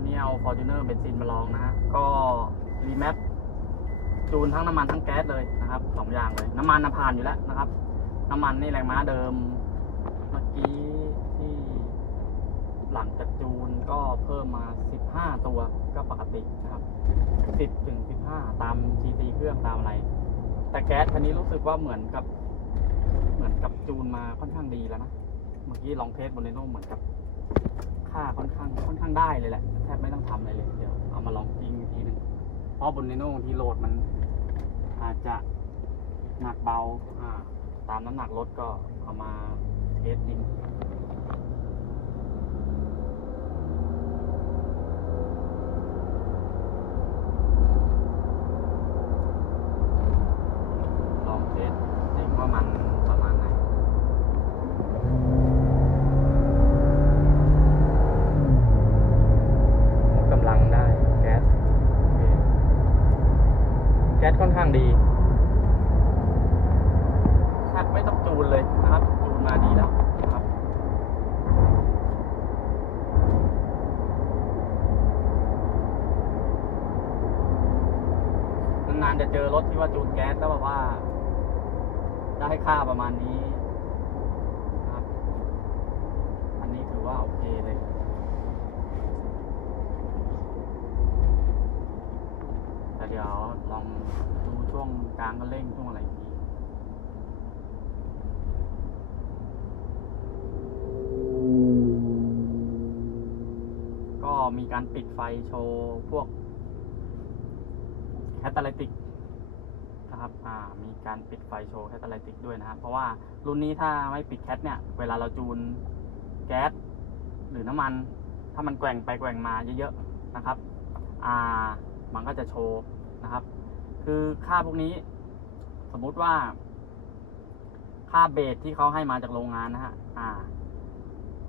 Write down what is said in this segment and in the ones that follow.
วันนี้เอา Fortuner เบนซินมาลองนะฮะ ก็รีแมปจูนทั้งน้ำมันทั้งแก๊สเลยนะครับสองอย่างเลย น้ำมันน่ะผ่านอยู่แล้วนะครับ น้ำมันนี่แรงม้าเดิม เมื่อกี้ที่หลังจากจูนก็เพิ่มมา 15 ตัวก็ปกตินะครับ 10ถึง15 ตาม GT เครื่องตามอะไร แต่แก๊สคันนี้รู้สึกว่าเหมือนกับ เหมือนกับจูนมาค่อนข้างดีแล้วนะ เมื่อกี้ลองเทสบนเรโน่เหมือนกับ ค่าค่อนข้างค่อนข้างได้เลยแหละแทบไม่ต้องทำอะไรเลยเดี๋ยวเอามาลองจริงอีกทีหนึงเพราะบนเรโน่ที่โหลดมันอาจจะหนักเบาอ่าตามน้ำหนักรถก็เอามาเทสจริง ลองเทสจริงว่ามันประมาณไหน กำลังได้แก๊สโอเคแก๊สค่อนข้างดีแทบไม่ต้องจูนเลยนะครับ จูนมาดีแล้วนะครับ นานๆจะเจอรถที่ว่าจูน แก๊สแล้วแบบว่า ได้ค่าประมาณนี้นะครับ อันนี้ถือว่าโอเคเลยแต่เดี๋ยวลองดูช่วงกลางก็เร่งช่วงอะไรอีกทีก็มีการปิดไฟโชว์พวกแคตตาลิติก นะครับมีการปิดไฟโชว์แคตตาลิติกด้วยนะครับ เพราะว่ารุ่นนี้ถ้าไม่ปิดแคทเนี่ย เวลาเราจูนแก๊สหรือน้ำมัน ถ้ามันแกว่งไปแกว่งมาเยอะๆนะครับอ่ามันก็จะโชว์นะครับ คือค่าพวกนี้สมมุติว่า ค่าเบสที่เขาให้มาจากโรงงานนะฮะอ่า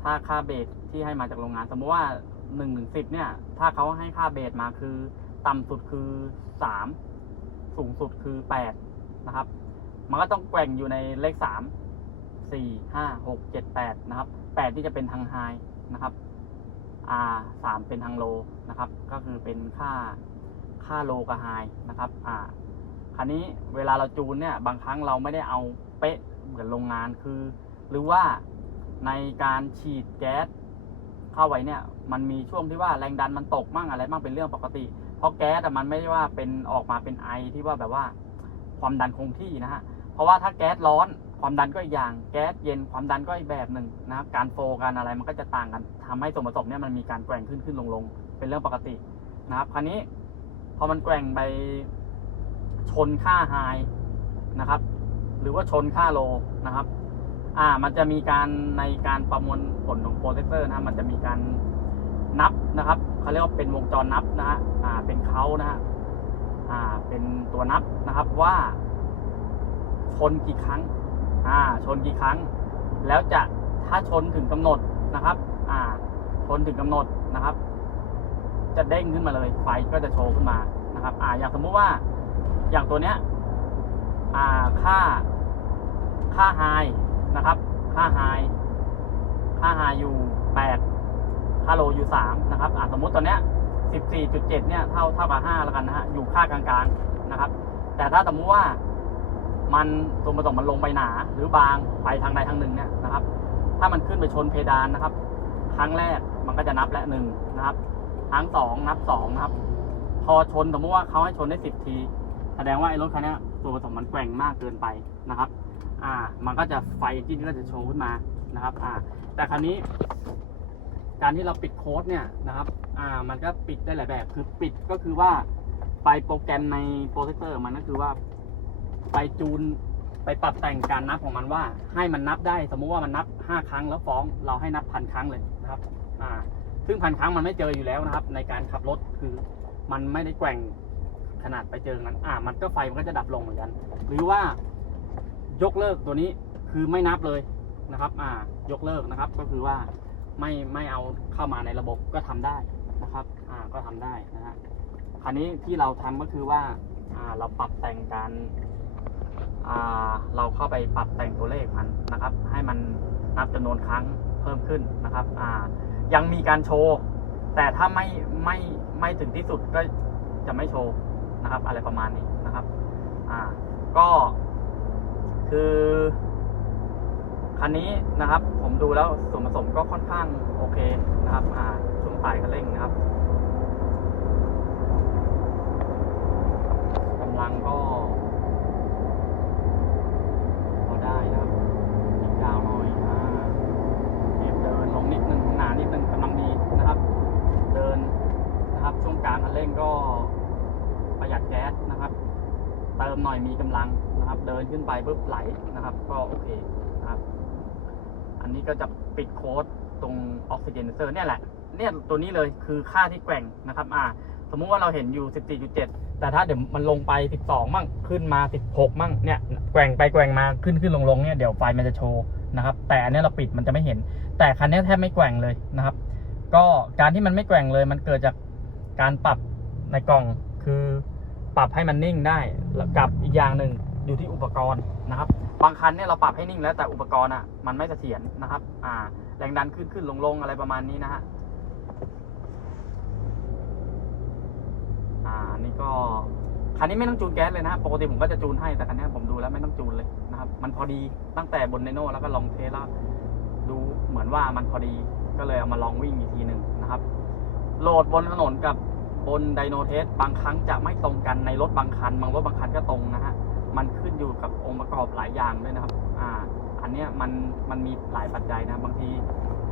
ถ้าค่าเบสที่ให้มาจากโรงงาน สมมติว่าหนึ่งถึงสิบเนี่ย ถ้าเขาให้ค่าเบสมาคือ ต่ำสุดคือสาม สูงสุดคือแปดนะครับ มันก็ต้องแกว่งอยู่ในเลขสามสี่ห้าหกเจ็ดแปดนะครับแปดที่จะเป็นทางไฮนะครับอ่าสามเป็นทางโลนะครับ ก็คือเป็นค่าค่าโลกับไฮนะครับอ่าคราวนี้เวลาเราจูนเนี่ย บางครั้งเราไม่ได้เอาเป๊ะเหมือนโรงงานคือ หรือว่าในการฉีดแก๊สเข้าไว้เนี่ย มันมีช่วงที่ว่าแรงดันมันตกมั่งอะไรมั่งเป็นเรื่องปกติ เพราะแก๊สมันไม่ได้ว่าเป็นออกมาเป็นไอที่ว่าแบบว่าความดันคงที่นะฮะ เพราะว่าถ้าแก๊สร้อนความดันก็อีกอย่าง แก๊สเย็นความดันก็อีกแบบหนึ่งนะครับ การโฟกันอะไรมันก็จะต่างกันทำให้ส่วนผสมเนี่ยมันมีการแกว่งขึ้นขึ้นลงลงเป็นเรื่องปกตินะครับ คราวนี้พอมันแกว่งไปชนค่าไฮนะครับ หรือว่าชนค่าโลนะครับ อ่า มันจะมีการในการประมวลผลของโปรเซสเซอร์นะมันจะมีการ นับนะครับเขาเรียกว่าเป็นวงจรนับนะฮะอ่าเป็นเขานะฮะอ่าเป็นตัวนับนะครับว่าชนกี่ครั้งอ่าชนกี่ครั้ง แล้วจะถ้าชนถึงกำหนดนะครับอ่าชนถึงกำหนดนะครับ จะเด้งขึ้นมาเลยไฟก็จะโชว์ขึ้นมานะครับอ่าอย่างสมมุติว่าอย่างตัวเนี้ยอ่าค่าค่าไฮนะครับ ค่าไฮค่าไฮอยู่แปด ค่าโลอยู่สามนะครับสมมุติตัวเนี้ยสิบสี่จุดเนี่ยเท่าเท่ากับห้าแล้วกันนะฮะอยู่ค่ากลางๆนะครับ แต่ถ้าสมมุติว่ามันตัวผสมมันลงไปหนา หรือบางไปทางใดทางหนึ่งเนี่ยนะครับ ถ้ามันขึ้นไปชนเพดานนะครับ ครั้งแรกมันก็จะนับและหนึ่งนะครับ ครั้งสองนับสองนะครับ พอชนสมมติว่าเขาให้ชนได้สิบที แสดงว่าไอ้รถคันเนี้ยตัวผสมมันแกว่งมากเกินไปนะครับ อ่า มันก็จะไฟจิ้นก็จะโชว์ขึ้นมานะครับ อ่า แต่คราวนี้ การที่เราปิดโค้ดเนี่ยนะครับ อ่า มันก็ปิดได้หลายแบบ คือปิดก็คือว่าไปโปรแกรมในโปรเซสเซอร์มันก็คือว่า ไปจูนไปปรับแต่งการนับของมันว่า ให้มันนับได้ สมมุติว่ามันนับห้าครั้งแล้วฟ้องเราให้นับพันครั้งเลยนะครับ อ่า ซึ่งพันครั้งมันไม่เจออยู่แล้วนะครับ ในการขับรถคือมันไม่ได้แกว่งขนาดไปเจอนั้น อ่า มันก็ไฟมันก็จะดับลงเหมือนกัน หรือว่ายกเลิกตัวนี้คือไม่นับเลยนะครับ อ่า ยกเลิกนะครับ ก็คือว่า ไม่ไม่เอาเข้ามาในระบบก็ทำได้นะครับ อ่าก็ทำได้นะฮะคราวนี้ที่เราทำก็คือว่าอ่าเราปรับแต่งการอ่าเราเข้าไปปรับแต่งตัวเลขมันนะครับ ให้มันนับจำนวนครั้งเพิ่มขึ้นนะครับ อ่า ยังมีการโชว์ แต่ถ้าไม่ไม่ไม่ถึงที่สุดก็จะไม่โชว์นะครับ อะไรประมาณนี้นะครับ อ่า ก็คือ คันนี้นะครับผมดูแล้วส่วนผสมก็ค่อนข้างโอเคนะครับอ่าช่วงปลายคันเร่งนะครับกำลังก็พอได้นะครับอีกยาวหน่อยอ่าเเดินลงนิดนึงหนานิดนึงกำลังดีนะครับ เดินนะครับช่วงกลางคันเร่งก็ประหยัดแก๊สนะครับ เติมหน่อยมีกำลังนะครับ เดินขึ้นไปปุ๊บไหลนะครับ ก็โอเค อันนี้ก็จะปิดโค้ดตรงออกซิเจนเซอร์เนี่ยแหละ เนี่ยตัวนี้เลยคือค่าที่แกว่งนะครับ อ่า สมมุติว่าเราเห็นอยู่ 14.7 แต่ถ้าเดี๋ยวมันลงไป 12 มั่ง ขึ้นมา 16 มั่ง เนี่ย แกว่งไปแกว่งมา ขึ้นขึ้นลงลงเนี่ย เดี๋ยวไฟมันจะโชว์นะครับ แต่อันนี้เราปิดมันจะไม่เห็น แต่คันนี้แทบไม่แกว่งเลยนะครับ ก็การที่มันไม่แกว่งเลย มันเกิดจากการปรับในกล่อง คือปรับให้มันนิ่งได้ กับอีกอย่างหนึ่งอยู่ที่อุปกรณ์นะครับ บางคันเนี่ยเราปรับให้นิ่งแล้วแต่อุปกรณ์อะมันไม่เสถียรนะครับ อ่า แรงดันขึ้นขึ้นลงลงอะไรประมาณนี้นะฮะ อ่า นี่ก็ คันนี้ไม่ต้องจูนแก๊สเลยนะปกติผมก็จะจูนให้แต่คันนี้ผมดูแล้วไม่ต้องจูนเลยนะครับ มันพอดีตั้งแต่บนไดโน่แล้วก็ลองเทสแล้วดูเหมือนว่ามันพอดีก็เลยเอามาลองวิ่งอีกทีหนึ่งนะครับ โหลดบนถนนกับบนไดโนเทสบางครั้งจะไม่ตรงกันในรถบางคัน บางรถบางคันก็ตรงนะฮะ มันขึ้นอยู่กับองค์ประกอบหลายอย่างด้วยนะครับ อ่า อันเนี้ยมันมันมีหลายปัจจัยนะบางที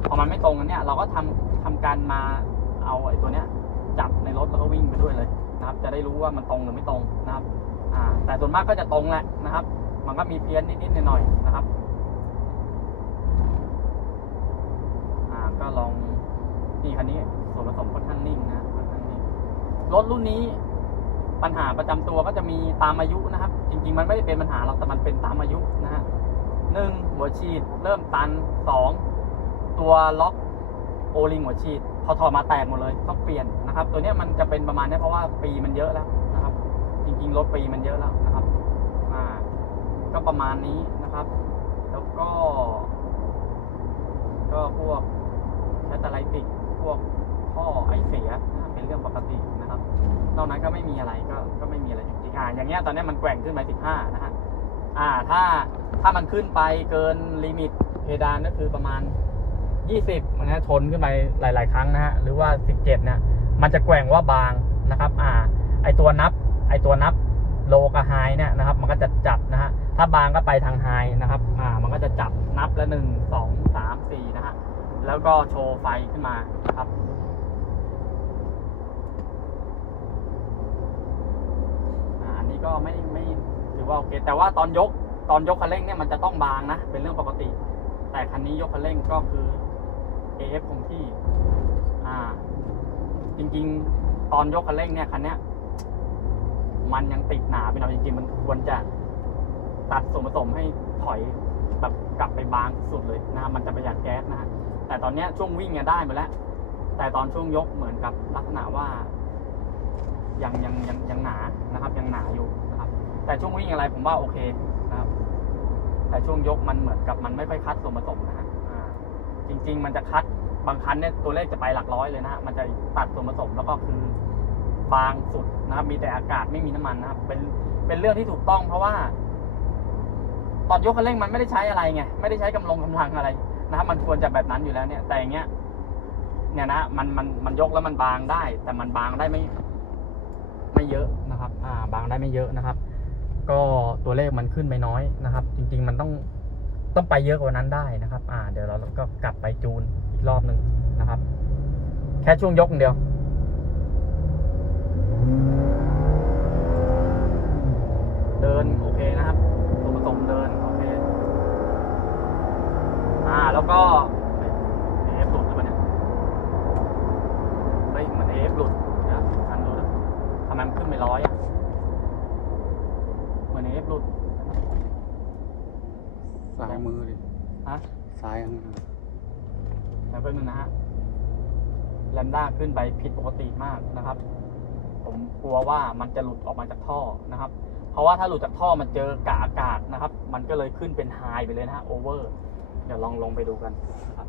พอมันไม่ตรงกันเนี่ยเราก็ทำทำการมาเอาไอ้ตัวเนี้ยจับในรถแล้วก็วิ่งไปด้วยเลยนะครับ จะได้รู้ว่ามันตรงหรือไม่ตรงนะครับ อ่า แต่ส่วนมากก็จะตรงแหละนะครับ มันก็มีเพี้ยนนิดๆหน่อยๆนะครับ อ่า ก็ลองนี่คันนี้ส่วนผสมค่อนข้างนิ่งนะค่อนข้างนิ่งรถรุ่นนี้ ปัญหาประจำตัวก็จะมีตามอายุนะครับ จริง ๆ มันไม่ได้เป็นปัญหาหรอกแต่มันเป็นตามอายุนะฮะหนึ่งหัวฉีดเริ่มตันสองตัวล็อกโอลิงหัวฉีดพอถอดมาแตกหมดเลยต้องเปลี่ยนนะครับ ตัวเนี้ยมันจะเป็นประมาณเนี้ยเพราะว่าปีมันเยอะแล้วนะครับ จริงๆรถปีมันเยอะแล้วนะครับอ่าก็ประมาณนี้นะครับ แล้วก็ ก็พวกแคตาไลติกพวกท่อไอเสียนะ เป็นเรื่องปกตินะครับนอกนั้นก็ไม่มีอะไรก็ก็ไม่มีอะไรจริงๆอ่าอย่างเงี้ยตอนนี้มันแกว่งขึ้นไป15นะฮะอ่าถ้าถ้ามันขึ้นไปเกินลิมิตเพดานก็คือประมาณ 20มันนะชนขึ้นไปหลาย ๆ ครั้งนะฮะหรือว่า 17เนี่ยมันจะแกว่งว่าบางนะครับอ่าไอตัวนับไอตัวนับโลกับไฮเนี่ยนะครับ มันก็จะจับนะฮะถ้าบางก็ไปทางไฮนะครับอ่ามันก็จะจับนับละหนึ่งสองสามสี่นะฮะแล้วก็โชว์ไฟขึ้นมานะครับ อ่าอันนี้ ก็ไม่ไม่ถือว่าโอเค แต่ว่าตอนยกตอนยกคันเร่งเนี่ยมันจะต้องบางนะ เป็นเรื่องปกติ แต่คันนี้ยกคันเร่งก็คือ AF คงที่ อ่า จริง ๆ ตอนยกคันเร่งเนี่ยคันเนี้ยมันยังติดหนาไปหน่อยจริงๆ มันควรจะตัดส่วนผสมให้ถอยแบบกลับไปบางสุดเลยนะครับมันจะประหยัดแก๊สนะฮะแต่ตอนเนี้ยช่วงวิ่งเนี่ยได้หมดแล้ว แต่ตอนช่วงยกเหมือนกับลักษณะว่า ยังยังยังยังหนานะครับ ยังหนาอยู่นะครับ แต่ช่วงวิ่งอะไรผมว่าโอเคนะครับ แต่ช่วงยกมันเหมือนกับมันไม่ค่อยคัดส่วนผสมนะฮะจริง ๆ มันจะคัดบางคันเนี่ยตัวเลขจะไปหลักร้อยเลยนะฮะมันจะตัดส่วนผสมแล้วก็คือบางสุดนะครับ มีแต่อากาศไม่มีน้ำมันนะครับ เป็นเป็นเรื่องที่ถูกต้องเพราะว่าตอนยกคันเร่งมันไม่ได้ใช้อะไรไงไม่ได้ใช้กำลังกำลังอะไรนะครับ มันควรจะแบบนั้นอยู่แล้วเนี่ย แต่อย่างเงี้ยเนี่ยนะมันมันมันยกแล้วมันบางได้ แต่มันบางได้ไม่ ไม่เยอะนะครับอ่าบางได้ไม่เยอะนะครับ ก็ตัวเลขมันขึ้นไม่น้อยนะครับ จริง ๆ มันต้องต้องไปเยอะกว่านั้นได้นะครับ อ่า เดี๋ยวเราก็กลับไปจูนอีกรอบหนึ่งนะครับ แค่ช่วงยกเดียวเดินโอเคนะครับส่วผสมเดินโอเค อ่า แล้วก็เอฟหลุดหรือเปล่าเนี่ยเฮ้ยเหมือนเอฟหลุดนะทันดูนะทำไมมันขึ้นไปร้อยอะ เหมือนเอฟหลุด ซ้ายมือดิฮะ ซ้ายอันนั้นแล้วก็นึงนะฮะแลมด้าขึ้นไปผิดปกติมากนะครับ ผมกลัวว่ามันจะหลุดออกมาจากท่อนะครับ เพราะว่าถ้าหลุดจากท่อมันเจอกะอากาศนะครับ มันก็เลยขึ้นเป็นไฮไปเลยนะฮะโอเวอร์ เดี๋ยวลองลงไปดูกันนะครับ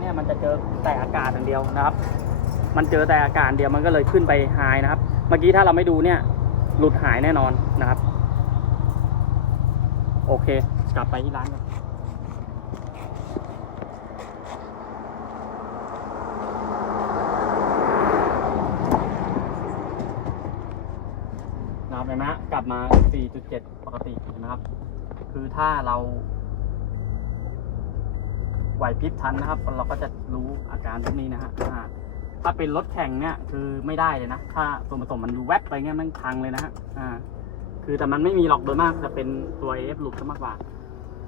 เนี่ยมันจะเจอแต่อากาศอย่างเดียวนะครับ มันเจอแต่อากาศเดียวมันก็เลยขึ้นไปไฮนะครับ เมื่อกี้ถ้าเราไม่ดูเนี่ยหลุดหายแน่นอนนะครับ โอเค กลับไปที่ร้านกันนะครับเห็นไหมกลับมา 4.7 ปกติเห็นไหมครับ คือถ้าเรา วพริบทันนะครับ เราก็จะรู้อาการพวกนี้นะฮะถ้าเป็นรถแข่งเนี่ยคือไม่ได้เลยนะ ถ้าส่วนผสมมันดูแวบไปเงี้ยมันพังเลยนะฮะอ่าคือแต่มันไม่มีหรอกโดยมากจะเป็นตัว AF หลุดซะมากกว่า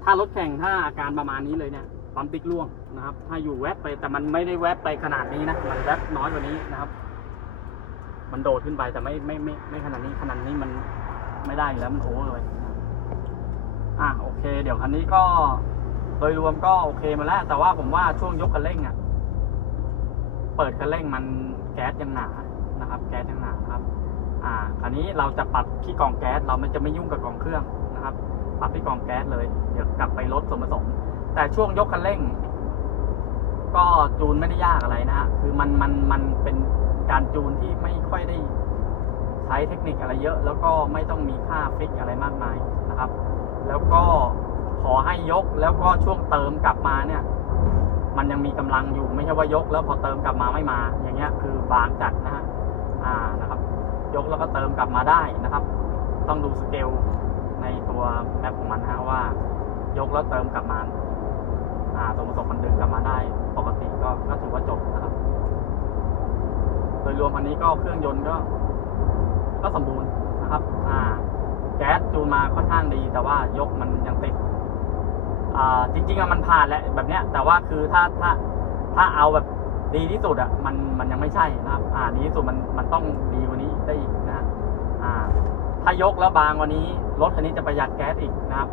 ถ้ารถแข่งถ้าอาการประมาณนี้เลยเนี่ยปั๊มติ๊กล่วงนะครับ ถ้าอยู่แวบไปแต่มันไม่ได้แวบไปขนาดนี้นะ มันแวบน้อยกว่านี้นะครับ มันโดดขึ้นไปแต่ไม่ไม่ไม่ไม่ขนาดนี้ขนาดนี้มันไม่ได้แล้วมันโอเวอร์เลยอะโอเค เดี๋ยวคันนี้ก็ โดยรวมก็โอเคมาแล้ว แต่ว่าผมว่าช่วงยกคันเร่งอะ เปิดคันเร่งมันแก๊สยังหนานะครับ แก๊สยังหนาครับ อ่า คราวนี้เราจะปรับที่กองแก๊สเราไม่จะไม่ยุ่งกับกองเครื่องนะครับ ปรับที่กองแก๊สเลย เดี๋ยวกลับไปลดส่วนผสม แต่ช่วงยกคันเร่ง ก็จูนไม่ได้ยากอะไรนะฮะคือมันมันมันเป็นการจูนที่ไม่ค่อยได้ใช้เทคนิคอะไรเยอะ แล้วก็ไม่ต้องมีค่าฟิกอะไรมากมายนะครับ แล้วก็ ขอให้ยกแล้วก็ช่วงเติมกลับมาเนี่ย มันยังมีกำลังอยู่ไม่ใช่ว่ายก แล้วพอเติมกลับมาไม่มา อย่างเงี้ยคือบางจัดนะฮะอ่านะครับ ยกแล้วก็เติมกลับมาได้นะครับ ต้องดูสเกลในตัวแอปของมันนะฮะว่า ยกแล้วเติมกลับมาอ่าตัวผสมมันดึงกลับมาได้ ปกติก็ก็ถือว่าจบนะครับ โดยรวมอันนี้ก็เครื่องยนต์ก็ ก็สมบูรณ์นะครับ อ่า แก๊สจูนมาค่อนข้างดีแต่ว่ายกมันยังติด อ่าจริงๆอะมันผ่านแหละแบบเนี้ย แต่ว่าคือถ้าถ้าถ้าเอาแบบดีที่สุดอะมันมันยังไม่ใช่นะครับ อ่าดีที่สุดมันมันต้องดีกว่านี้ได้อีกนะฮะอ่า ถ้ายกแล้วบางกวันนี้รถคันนี้จะประหยัดแก๊สอีกนะครับ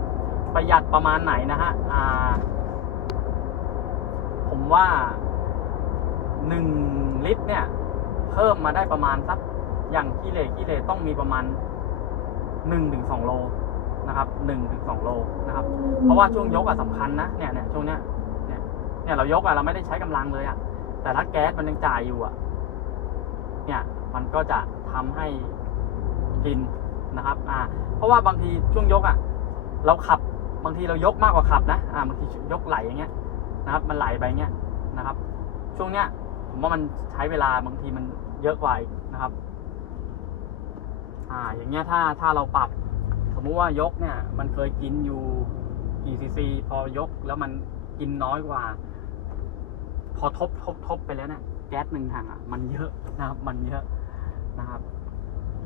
ประหยัดประมาณไหนนะฮะอ่า ผมว่าหนึ่งลิตรเนี่ย เพิ่มมาได้ประมาณสักอย่างกิเลกิเลต้องมีประมาณหนึ่งถึงสองโล นะครับหนึ่งถึงสองโลนะครับ เพราะว่าช่วงยกอะสำคัญนะเนี่ยเนี่ยช่วงเนี้ยเนี่ยเนี่ยเรายกอะเราไม่ได้ใช้กำลังเลยอะแต่ถ้าแก๊สมันยังจ่ายอยู่อะเนี่ยมันก็จะทำให้กินนะครับ อ่า เพราะว่าบางทีช่วงยกอะเราขับบางทีเรายกมากกว่าขับนะ อ่าบางทียกไหลอย่างเงี้ยนะครับ มันไหลไปเงี้ยนะครับ ช่วงเนี้ยผมว่ามันใช้เวลาบางทีมันเยอะกว่าอีกนะครับ อ่า อย่างเงี้ยถ้าถ้าเราปรับส มมุติว่ายกเนี่ยมันเคยกินอยู่กี่ซีซีพอยกแล้วมันกินน้อยกว่า พอทบทบทบไปแล้วเนี่ยแก๊สหนึ่งถังอะมันเยอะนะครับ มันเยอะนะครับ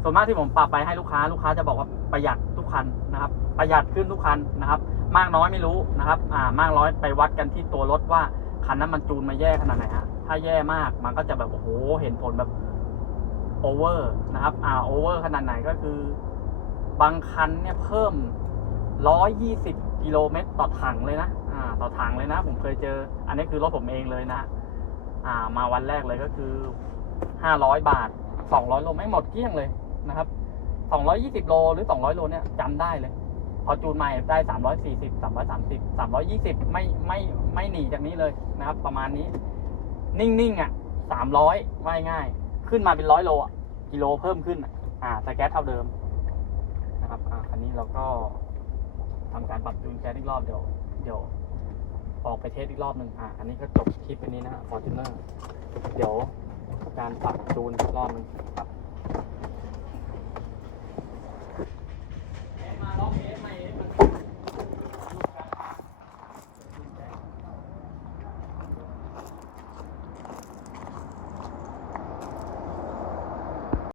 ส่วนมากที่ผมปรับไปให้ลูกค้าลูกค้าจะบอกว่าประหยัดทุกคันนะครับ ประหยัดขึ้นทุกคันนะครับ มากน้อยไม่รู้นะครับ อ่ามากน้อยไปวัดกันที่ตัวรถว่าคันนั้นมันจูนมาแย่ขนาดไหนฮะถ้าแย่มากมันก็จะแบบโอ้โหเห็นผลแบบโอเวอร์นะครับ อ่าโอเวอร์ขนาดไหนก็คือ บางคันเนี่ยเพิ่ม 120 กิโลเมตรต่อถังเลยนะอ่าต่อถังเลยนะ ผมเคยเจอ อันนี้คือรถผมเองเลยนะ อ่า มาวันแรกเลยก็คือ 500 บาท 200 โลไม่หมดเกลี้ยงเลยนะครับ 220 โลหรือ 200 โลเนี่ยจำได้เลย พอจูนใหม่ได้ 340 330 320 ไม่ไม่ไม่หนีจากนี้เลยนะครับ ประมาณนี้ นิ่งๆอะ300ว่ายง่าย ขึ้นมาเป็นร้อยโลกิโลเพิ่มขึ้น อ่าแต่แก๊สเท่าเดิม อ่าคันนี้เราก็ทำการปรับจูนแก๊สอีกรอบเดี๋ยวเดี๋ยวออกไปเทสอีกรอบหนึ่งอะอันนี้ก็จบคลิปอันนี้นะฟอร์จูเนอร์เดี๋ยวการปรับจูนอีกรอบหนึ่งปรับ